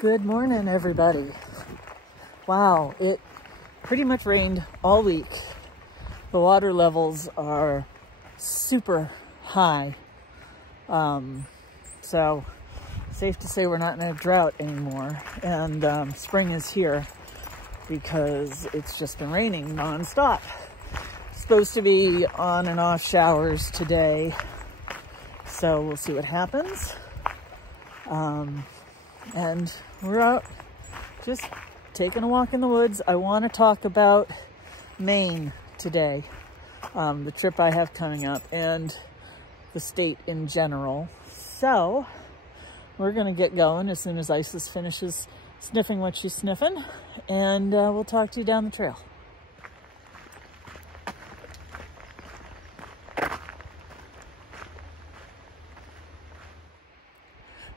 Good morning, everybody. Wow, it pretty much rained all week. The water levels are super high. So safe to say we're not in a drought anymore. And spring is here because it's just been raining nonstop. Supposed to be on and off showers today. So we'll see what happens. And we're out just taking a walk in the woods. I want to talk about Maine today, the trip I have coming up and the state in general. So we're going to get going as soon as Isis finishes sniffing what she's sniffing, and we'll talk to you down the trail.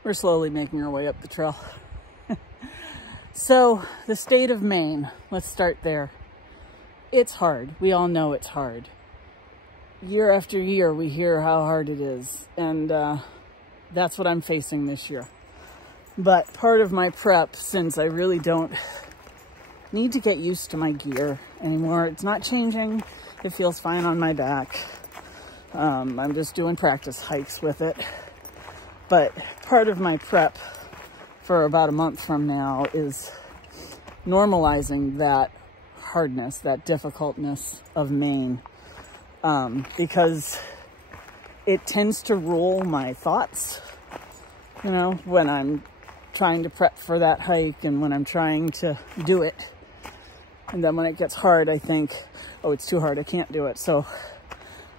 We're slowly making our way up the trail. So, the state of Maine, let's start there. It's hard. We all know it's hard. Year after year, we hear how hard it is, and that's what I'm facing this year. But part of my prep, since I really don't need to get used to my gear anymore, it's not changing. It feels fine on my back. I'm just doing practice hikes with it. But part of my prep for about a month from now is normalizing that hardness, that difficultness of Maine, because it tends to rule my thoughts, you know, when I'm trying to prep for that hike and when I'm trying to do it. And then when it gets hard, I think, oh, it's too hard, I can't do it. So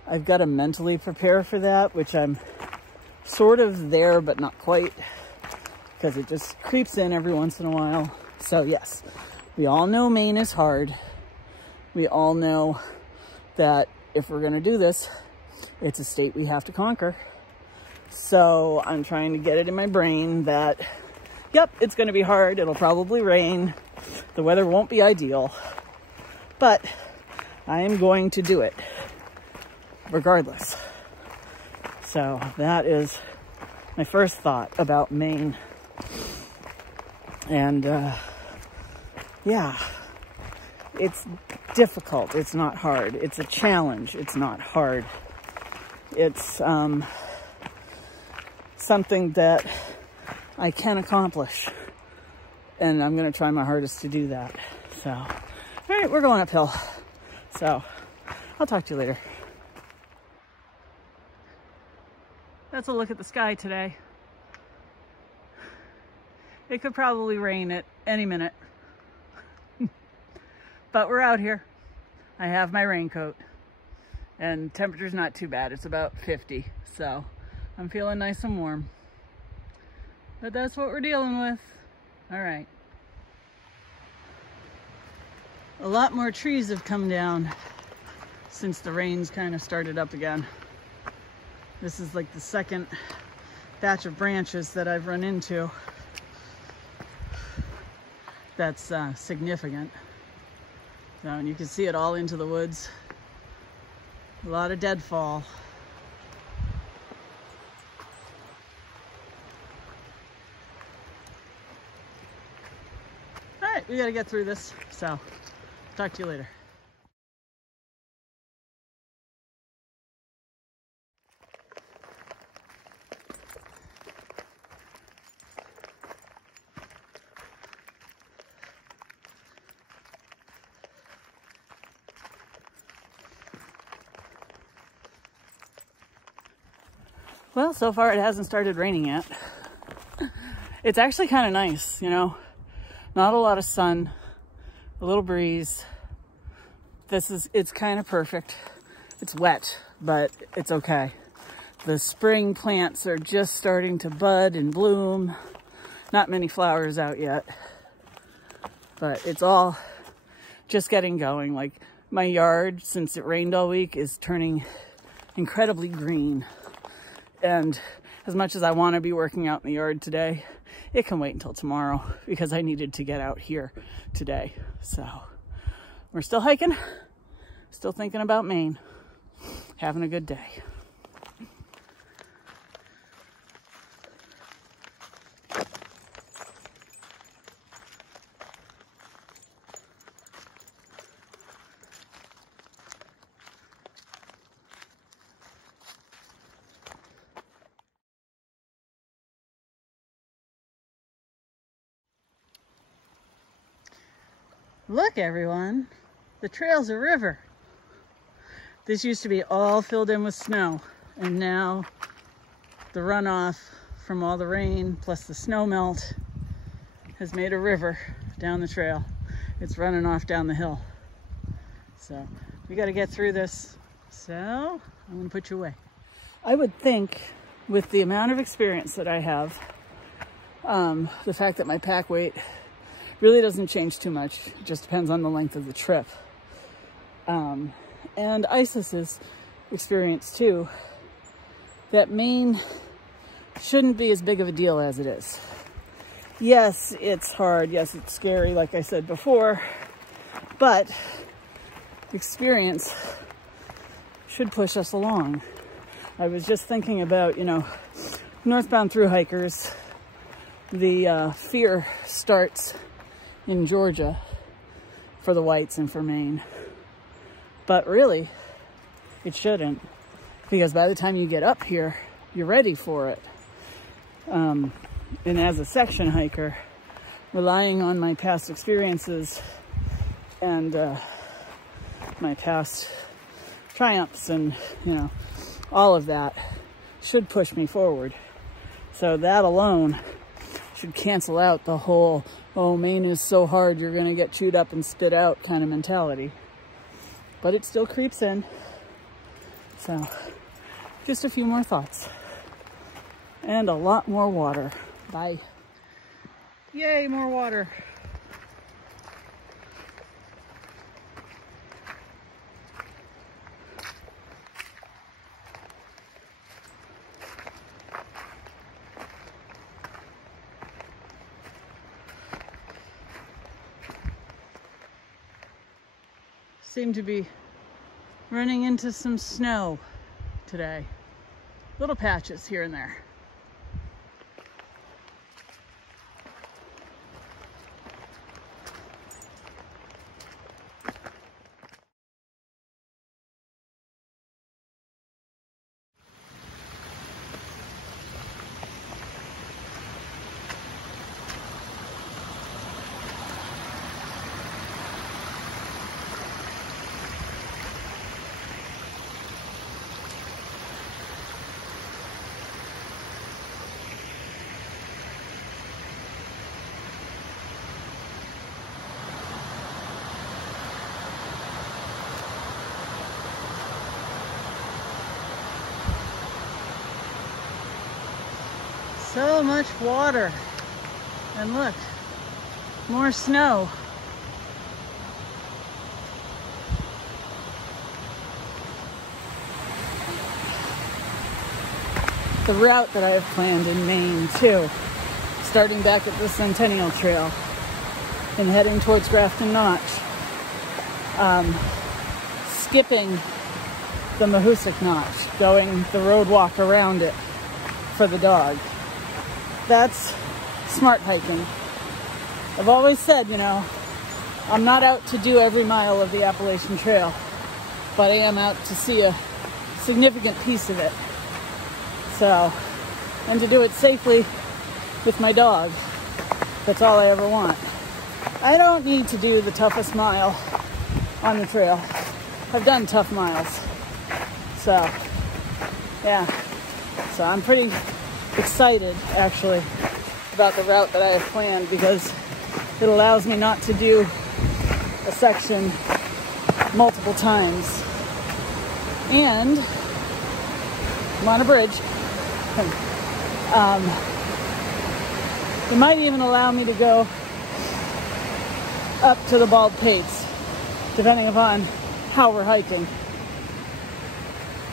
I've got to mentally prepare for that, which I'm sort of there, but not quite, because it just creeps in every once in a while. So yes, we all know Maine is hard. We all know that if we're going to do this, it's a state we have to conquer. So I'm trying to get it in my brain that, yep, it's going to be hard. It'll probably rain. The weather won't be ideal, but I am going to do it regardless. So that is my first thought about Maine. And yeah, it's difficult. It's not hard. It's a challenge. It's not hard. It's something that I can accomplish. And I'm going to try my hardest to do that. So, all right, we're going uphill. So I'll talk to you later. That's a look at the sky today. It could probably rain at any minute. But we're out here. I have my raincoat. And temperature's not too bad. It's about 50. So I'm feeling nice and warm. But that's what we're dealing with. All right. A lot more trees have come down since the rains kind of started up again. This is like the second batch of branches that I've run into. That's significant. So, and you can see it all into the woods. A lot of deadfall. All right, we gotta get through this. So, talk to you later. Well, so far it hasn't started raining yet. It's actually kind of nice, you know, not a lot of sun, a little breeze. It's kind of perfect. It's wet, but it's okay. The spring plants are just starting to bud and bloom. Not many flowers out yet, but it's all just getting going. Like my yard, since it rained all week, is turning incredibly green. And as much as I want to be working out in the yard today, it can wait until tomorrow because I needed to get out here today. So we're still hiking, still thinking about Maine, having a good day. Look, everyone, the trail's a river. This used to be all filled in with snow, and now the runoff from all the rain plus the snow melt has made a river down the trail. It's running off down the hill. So we got to get through this. So I'm going to put you away. I would think with the amount of experience that I have, the fact that my pack weight really doesn't change too much. It just depends on the length of the trip. And Isis's experience too, that Maine shouldn't be as big of a deal as it is. Yes, it's hard. Yes, it's scary, like I said before, but experience should push us along. I was just thinking about, northbound through hikers, the fear starts in Georgia for the whites and for Maine. But really, it shouldn't, because by the time you get up here, you're ready for it. And as a section hiker, relying on my past experiences and my past triumphs and, all of that should push me forward. So that alone should cancel out the whole, oh, Maine is so hard, you're going to get chewed up and spit out kind of mentality. But it still creeps in. So just a few more thoughts. And a lot more water. Bye. Yay, more water. Seem to be running into some snow today. Little patches here and there. So much water. And look, more snow. The route that I have planned in Maine too, starting back at the Centennial Trail and heading towards Grafton Notch, skipping the Mahoosic Notch, going the road walk around it for the dog. That's smart hiking. I've always said, I'm not out to do every mile of the Appalachian Trail, but I am out to see a significant piece of it. So, and to do it safely with my dog. That's all I ever want. I don't need to do the toughest mile on the trail. I've done tough miles. So, yeah. So I'm pretty excited, actually, about the route that I have planned, because it allows me not to do a section multiple times. And I'm on a bridge. It might even allow me to go up to the Bald Pates, depending upon how we're hiking.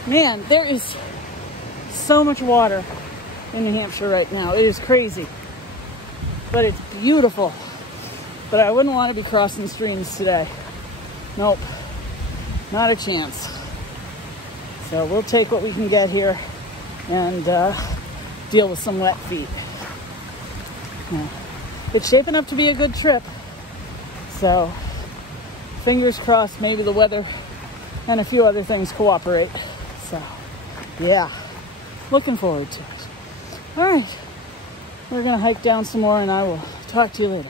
Man, there is so much water in New Hampshire right now. It is crazy, but it's beautiful. But I wouldn't want to be crossing streams today. Nope, not a chance. So we'll take what we can get here and deal with some wet feet. Yeah. It's shaping up to be a good trip. So fingers crossed, maybe the weather and a few other things cooperate. So yeah, looking forward to it. All right, we're gonna hike down some more and I will talk to you later.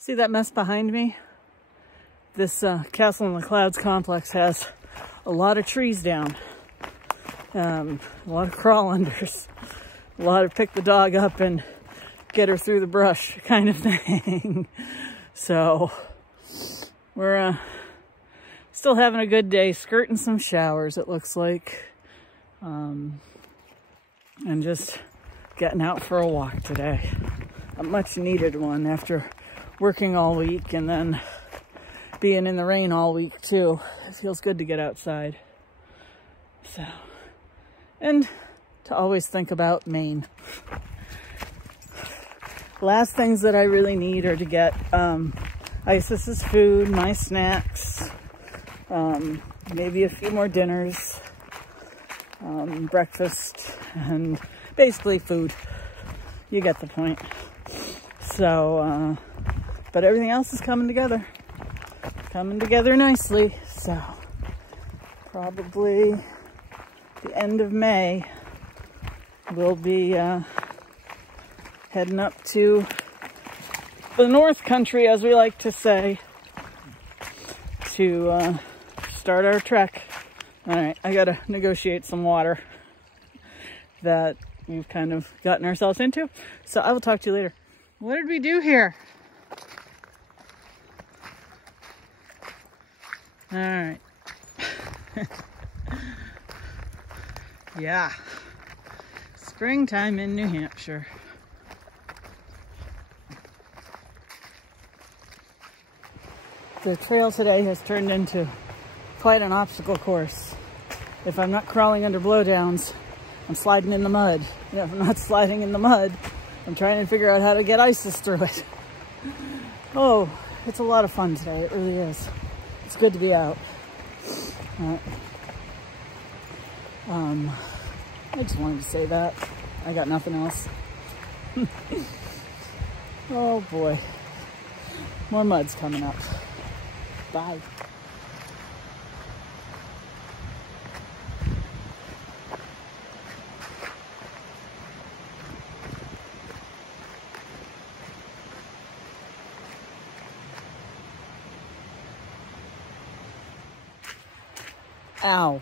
See that mess behind me? This Castle in the Clouds complex has a lot of trees down, a lot of crawl unders, a lot of pick the dog up and get her through the brush kind of thing. So we're still having a good day, skirting some showers it looks like, and just getting out for a walk today. A much needed one after working all week and then being in the rain all week too. It feels good to get outside. So, and to always think about Maine. Last things that I really need are to get Isis's food, my snacks, maybe a few more dinners, breakfast, and basically food. You get the point. So, but everything else is coming together. Coming together nicely. So, probably the end of May, we'll be heading up to the North Country, as we like to say, to start our trek. All right, I gotta negotiate some water that we've kind of gotten ourselves into. So I will talk to you later. What did we do here? All right. Yeah. Springtime in New Hampshire. The trail today has turned into quite an obstacle course. If I'm not crawling under blowdowns, I'm sliding in the mud. And if I'm not sliding in the mud, I'm trying to figure out how to get Isis through it. Oh, it's a lot of fun today. It really is. It's good to be out. I just wanted to say that. I got nothing else. Oh boy. More mud's coming up. Bye. Ow.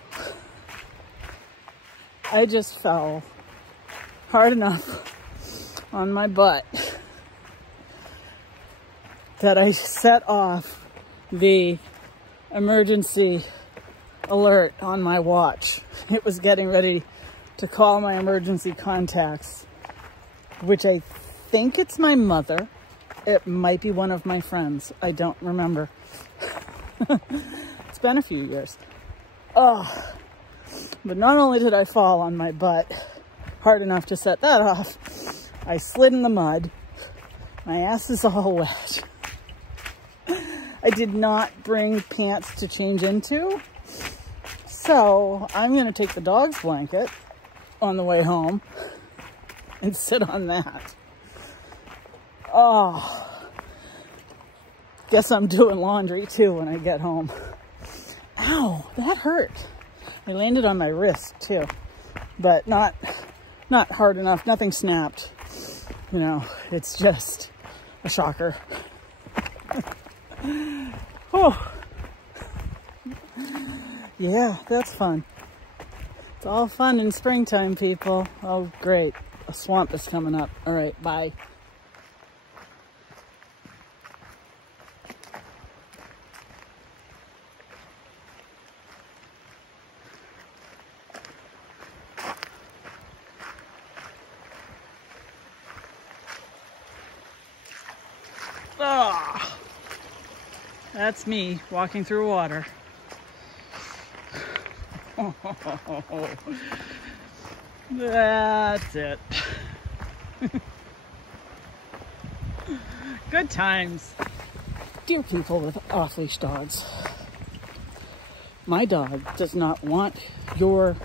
I just fell hard enough on my butt that I set off the emergency alert on my watch. It was getting ready to call my emergency contacts, which I think it's my mother. It might be one of my friends. I don't remember. It's been a few years. Oh, but not only did I fall on my butt hard enough to set that off, I slid in the mud. My ass is all wet. I did not bring pants to change into, so I'm going to take the dog's blanket on the way home and sit on that. Oh, guess I'm doing laundry too when I get home. Ow, that hurt. I landed on my wrist too, but not hard enough. Nothing snapped. You know, it's just a shocker. Oh, yeah, that's fun. It's all fun in springtime, people. Oh, great. A swamp is coming up. All right, bye. Oh, that's me walking through water. Oh, that's it. Good times. Dear people with off-leash dogs, my dog does not want your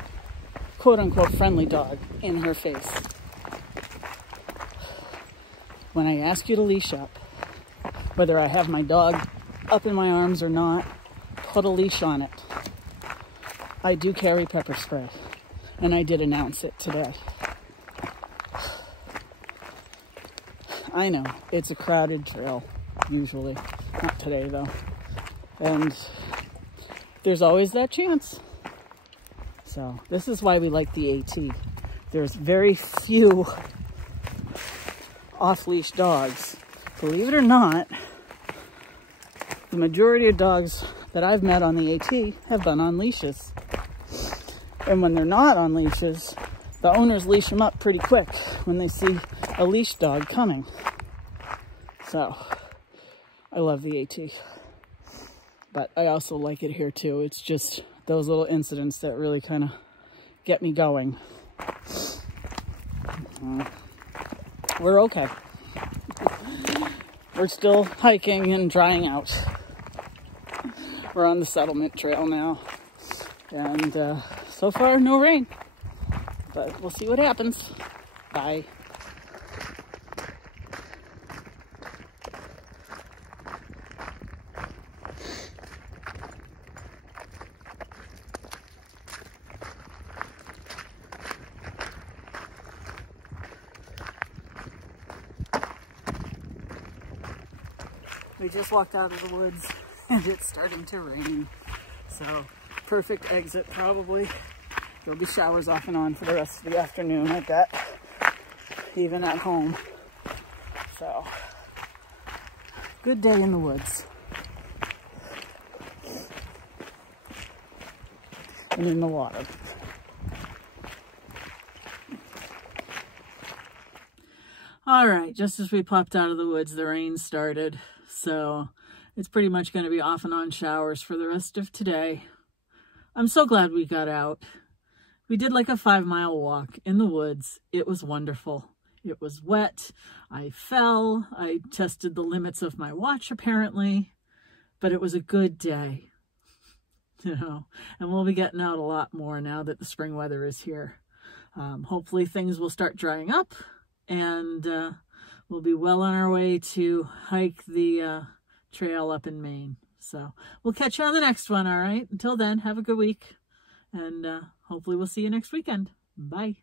quote-unquote friendly dog in her face. When I ask you to leash up, whether I have my dog up in my arms or not, put a leash on it. I do carry pepper spray, and I did announce it today. I know, it's a crowded trail. usually. Not today, though. And there's always that chance. So this is why we like the AT. There's very few off-leash dogs. Believe it or not, the majority of dogs that I've met on the AT have been on leashes. And when they're not on leashes, the owners leash them up pretty quick when they see a leash dog coming. So I love the AT. But I also like it here too. It's just those little incidents that really kind of get me going. We're okay. We're still hiking and drying out. We're on the settlement trail now. And so far, no rain. But we'll see what happens. Bye. We just walked out of the woods and it's starting to rain. So perfect exit probably. There'll be showers off and on for the rest of the afternoon, I bet. Even at home. So good day in the woods. And in the water. All right, just as we popped out of the woods, the rain started. So it's pretty much going to be off and on showers for the rest of today. I'm so glad we got out. We did like a 5-mile walk in the woods. It was wonderful. It was wet. I fell. I tested the limits of my watch apparently, but it was a good day, you know, and we'll be getting out a lot more now that the spring weather is here. Hopefully things will start drying up and we'll be well on our way to hike the trail up in Maine. So we'll catch you on the next one, all right? Until then, have a good week, and hopefully we'll see you next weekend. Bye.